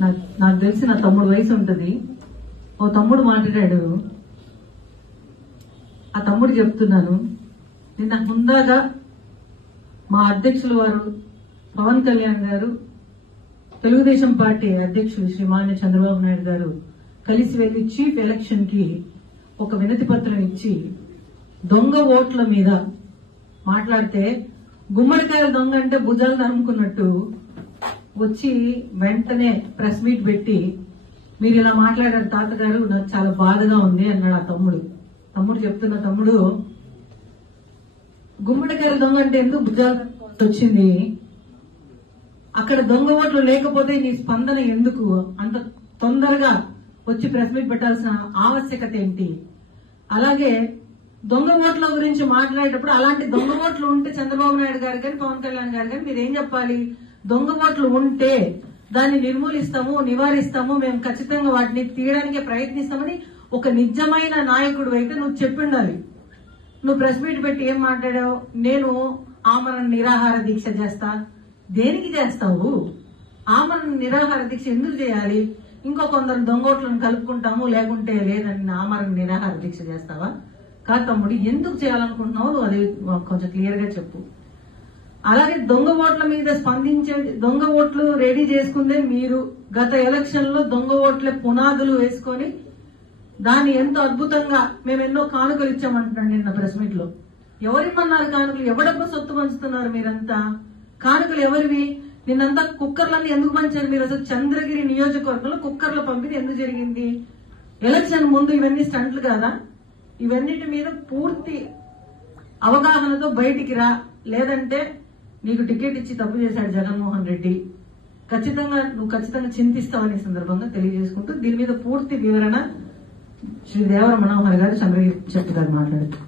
నాకు తెలిసి నా తమ్ముడు వయసు ఉంటుంది. ఓ తమ్ముడు మాట్లాడాడు. ఆ తమ్ముడు చెప్తున్నాను, నిన్న హుందాగా మా అధ్యక్షులు వారు పవన్ కళ్యాణ్ గారు, తెలుగుదేశం పార్టీ అధ్యక్షులు శ్రీ మాన్య చంద్రబాబు నాయుడు గారు కలిసి వెళ్లి చీఫ్ ఎలక్షన్ కి ఒక వినతి పత్రం ఇచ్చి దొంగ ఓట్ల మీద మాట్లాడితే గుమ్మడికాయల దొంగ అంటే భుజాలు తరుముకున్నట్టు వచ్చి వెంటనే ప్రెస్ మీట్ పెట్టి మీరు ఇలా మాట్లాడారు తాతగారు, నాకు చాలా బాధగా ఉంది అన్నాడు ఆ తమ్ముడు చెప్తున్న తమ్ముడు, గుమ్మడికాయల దొంగ అంటే ఎందుకు భుజాలు వచ్చింది, అక్కడ దొంగ ఓట్లు లేకపోతే నీ స్పందన ఎందుకు, అంత తొందరగా వచ్చి ప్రెస్ మీట్ పెట్టాల్సిన ఆవశ్యకత ఏంటి, అలాగే దొంగ ఓట్ల గురించి మాట్లాడేటప్పుడు అలాంటి దొంగ ఓట్లు ఉంటే చంద్రబాబు నాయుడు గారు కానీ పవన్ కళ్యాణ్ గారు కానీ మీరేం చెప్పాలి, దొంగ ఓట్లు ఉంటే దాన్ని నిర్మూలిస్తాము, నివారిస్తాము, మేము ఖచ్చితంగా వాటిని తీయడానికి ప్రయత్నిస్తామని ఒక నిజమైన నాయకుడు అయితే నువ్వు చెప్పిండాలి. నువ్వు ప్రెస్ మీట్ పెట్టి ఏం మాట్లాడావు, నేను ఆమరణ నిరాహార దీక్ష చేస్తా, దేనికి చేస్తావు, ఆమరణ నిరాహార దీక్ష ఎందుకు చేయాలి, ఇంకో కొందరు దొంగోట్లను కలుపుకుంటాము లేకుంటే లేదని ఆమరణ నిరాహార దీక్ష చేస్తావా, కాదు తమ్ముడు ఎందుకు చేయాలనుకుంటున్నావు నువ్వు అది కొంచెం క్లియర్ గా చెప్పు. అలాగే దొంగ ఓట్ల మీద స్పందించే దొంగ ఓట్లు రెడీ చేసుకుందే మీరు, గత ఎలక్షన్ లో దొంగ ఓట్లే పునాదులు వేసుకొని దాన్ని ఎంతో అద్భుతంగా మేము ఎన్నో కానుకలు ఇచ్చామంటున్నాను నిన్న ప్రెస్ మీట్ లో. ఎవరిమ్మన్నారు కానుకలు, ఎవడబ్బా సొత్తు పంచుతున్నారు మీరంతా, కానుకలు ఎవరివి, నిన్నంతా కుక్కర్లన్నీ ఎందుకు పంచారు మీరు, అసలు చంద్రగిరి నియోజకవర్గంలో కుక్కర్ల పంపిణీ ఎందుకు జరిగింది, ఎలక్షన్ ముందు ఇవన్నీ స్టంట్లు కాదా, ఇవన్నిటి మీద పూర్తి అవగాహనతో బయటికి రా, లేదంటే నీకు టికెట్ ఇచ్చి తప్పు చేశాడు జగన్మోహన్ రెడ్డి, ఖచ్చితంగా చింతిస్తావని సందర్భంగా తెలియజేసుకుంటూ దీని మీద పూర్తి వివరణ శ్రీ దేవర మనోహర్ గారు చంద్రగిరి చెట్టు గారు మాట్లాడుతారు.